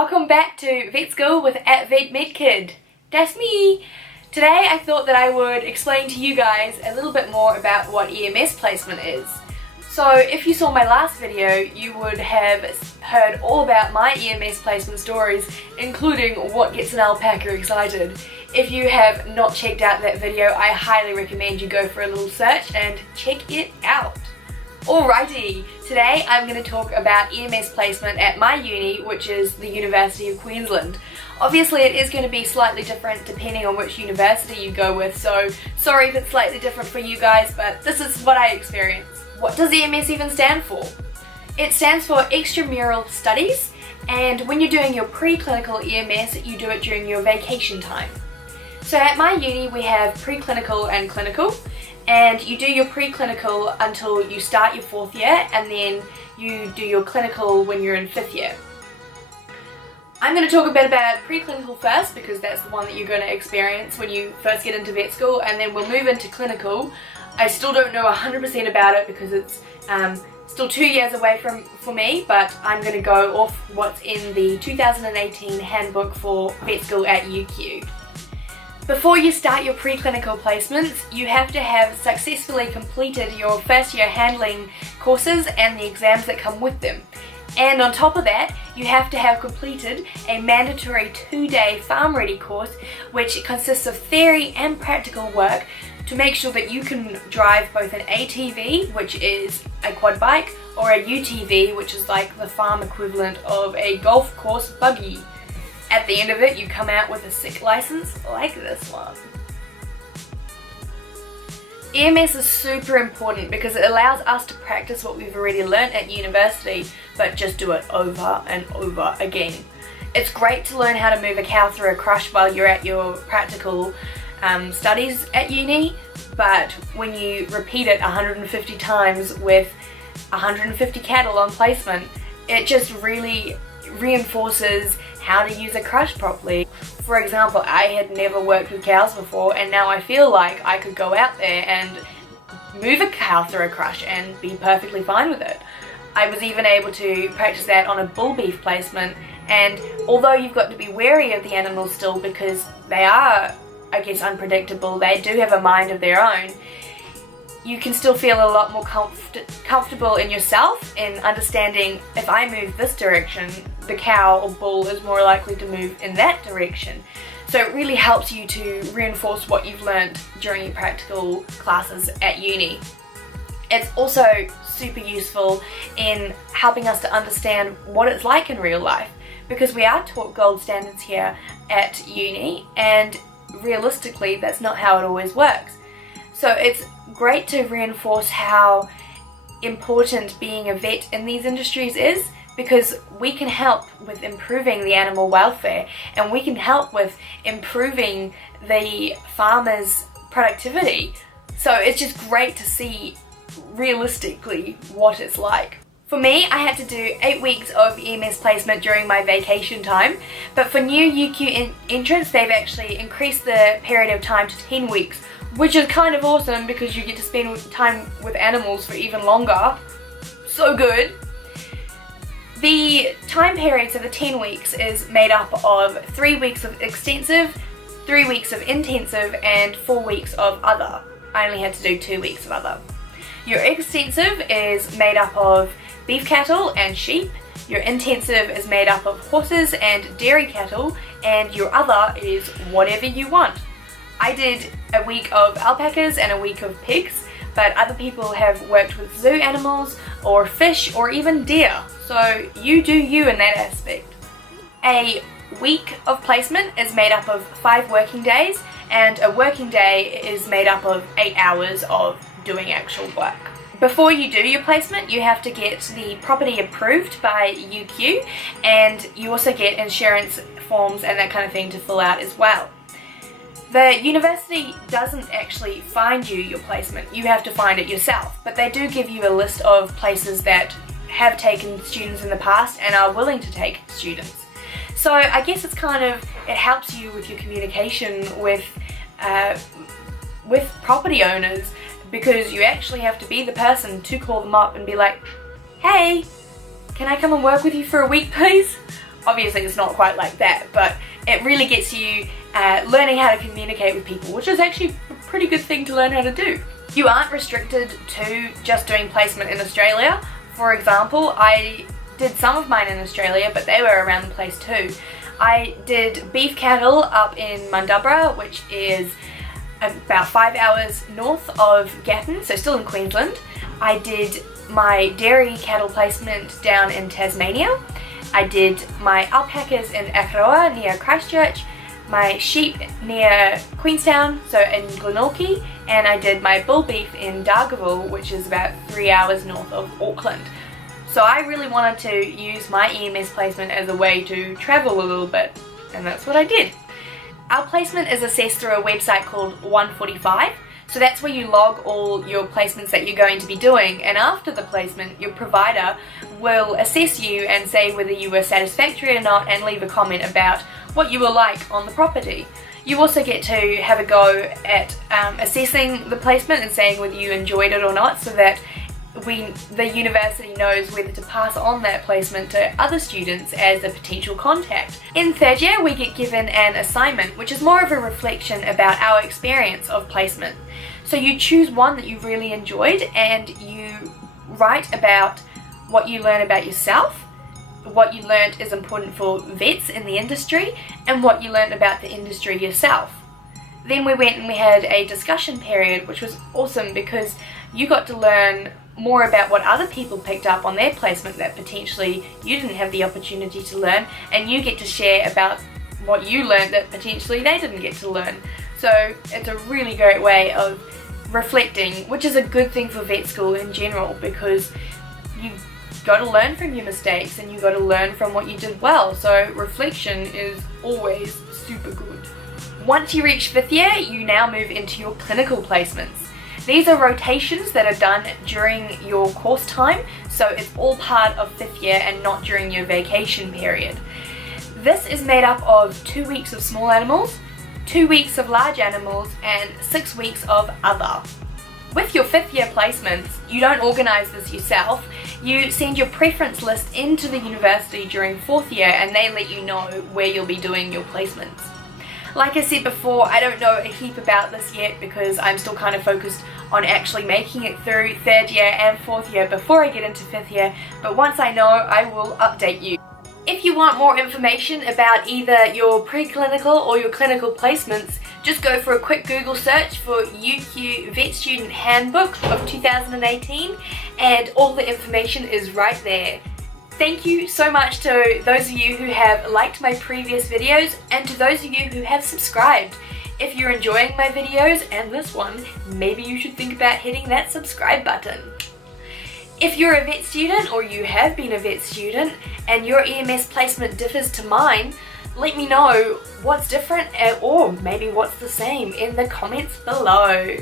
Welcome back to Vet School with @VetMedKid. That's me! Today I thought that I would explain to you guys a little bit more about what EMS placement is. So if you saw my last video, you would have heard all about my EMS placement stories, including what gets an alpaca excited. If you have not checked out that video, I highly recommend you go for a little search and check it out. Alrighty, today I'm going to talk about EMS placement at my uni, which is the University of Queensland. Obviously it is going to be slightly different depending on which university you go with, so sorry if it's slightly different for you guys, but this is what I experienced. What does EMS even stand for? It stands for Extramural Studies, and when you're doing your preclinical EMS, you do it during your vacation time. So at my uni we have preclinical and clinical, and you do your preclinical until you start your 4th year, and then you do your clinical when you're in 5th year. I'm going to talk a bit about preclinical first because that's the one that you're going to experience when you first get into vet school, and then we'll move into clinical. I still don't know 100% about it because it's still 2 years away for me, but I'm going to go off what's in the 2018 handbook for vet school at UQ. Before you start your preclinical placements, you have to have successfully completed your first year handling courses and the exams that come with them. And on top of that, you have to have completed a mandatory 2-day farm ready course, which consists of theory and practical work to make sure that you can drive both an ATV, which is a quad bike, or a UTV, which is like the farm equivalent of a golf course buggy. At the end of it, you come out with a sick license like this one. EMS is super important because it allows us to practice what we've already learnt at university, but just do it over and over again. It's great to learn how to move a cow through a crush while you're at your practical studies at uni, but when you repeat it 150 times with 150 cattle on placement, it just really reinforces how to use a crush properly. For example, I had never worked with cows before, and now I feel like I could go out there and move a cow through a crush and be perfectly fine with it. I was even able to practice that on a bull beef placement, and although you've got to be wary of the animals still because they are, I guess, unpredictable, they do have a mind of their own, you can still feel a lot more comfortable in yourself in understanding if I move this direction, the cow or bull is more likely to move in that direction. So it really helps you to reinforce what you've learned during your practical classes at uni. It's also super useful in helping us to understand what it's like in real life, because we are taught gold standards here at uni, and realistically that's not how it always works. So it's great to reinforce how important being a vet in these industries is, because we can help with improving the animal welfare, and we can help with improving the farmers' productivity. So it's just great to see realistically what it's like. For me, I had to do 8 weeks of EMS placement during my vacation time, but for new UQ entrants, they've actually increased the period of time to 10 weeks, which is kind of awesome because you get to spend time with animals for even longer. So good. The time periods of the 10 weeks is made up of 3 weeks of extensive, 3 weeks of intensive, and 4 weeks of other. I only had to do 2 weeks of other. Your extensive is made up of beef cattle and sheep, your intensive is made up of horses and dairy cattle, and your other is whatever you want. I did a week of alpacas and a week of pigs, but other people have worked with zoo animals or fish or even deer, so you do you in that aspect. A week of placement is made up of 5 working days, and a working day is made up of 8 hours of doing actual work. Before you do your placement, you have to get the property approved by UQ, and you also get insurance forms and that kind of thing to fill out as well. The university doesn't actually find you your placement, you have to find it yourself, but they do give you a list of places that have taken students in the past and are willing to take students. So I guess it's it helps you with your communication with property owners, because you actually have to be the person to call them up and be like, hey, can I come and work with you for a week please? Obviously it's not quite like that, but it really gets you learning how to communicate with people, which is actually a pretty good thing to learn how to do. You aren't restricted to just doing placement in Australia. For example, I did some of mine in Australia, but they were around the place too. I did beef cattle up in Mundubbera, which is about 5 hours north of Gatton, so still in Queensland. I did my dairy cattle placement down in Tasmania. I did my alpacas in Akaroa near Christchurch, my sheep near Queenstown, so in Glenorchy, and I did my bull beef in Dargaville, which is about 3 hours north of Auckland. So I really wanted to use my EMS placement as a way to travel a little bit, and that's what I did. Our placement is assessed through a website called 145. So that's where you log all your placements that you're going to be doing, and after the placement your provider will assess you and say whether you were satisfactory or not, and leave a comment about what you were like on the property. You also get to have a go at assessing the placement and saying whether you enjoyed it or not, so that the university knows whether to pass on that placement to other students as a potential contact. In third year we get given an assignment, which is more of a reflection about our experience of placement. So you choose one that you really enjoyed and you write about what you learn about yourself, what you learned is important for vets in the industry, and what you learned about the industry yourself. Then we went and we had a discussion period, which was awesome because you got to learn more about what other people picked up on their placement that potentially you didn't have the opportunity to learn, and you get to share about what you learned that potentially they didn't get to learn. So it's a really great way of reflecting, which is a good thing for vet school in general, because you've got to learn from your mistakes and you've got to learn from what you did well. So reflection is always super good. Once you reach 5th year, you now move into your clinical placements. These are rotations that are done during your course time, so it's all part of 5th year and not during your vacation period. This is made up of 2 weeks of small animals, 2 weeks of large animals, and 6 weeks of other. With your 5th year placements, you don't organise this yourself. You send your preference list into the university during 4th year and they let you know where you'll be doing your placements. Like I said before, I don't know a heap about this yet because I'm still kind of focused on actually making it through 3rd year and 4th year before I get into 5th year, but once I know, I will update you. If you want more information about either your preclinical or your clinical placements, just go for a quick Google search for UQ Vet Student Handbook of 2018 and all the information is right there. Thank you so much to those of you who have liked my previous videos and to those of you who have subscribed. If you're enjoying my videos and this one, maybe you should think about hitting that subscribe button. If you're a vet student or you have been a vet student and your EMS placement differs to mine, let me know what's different or maybe what's the same in the comments below.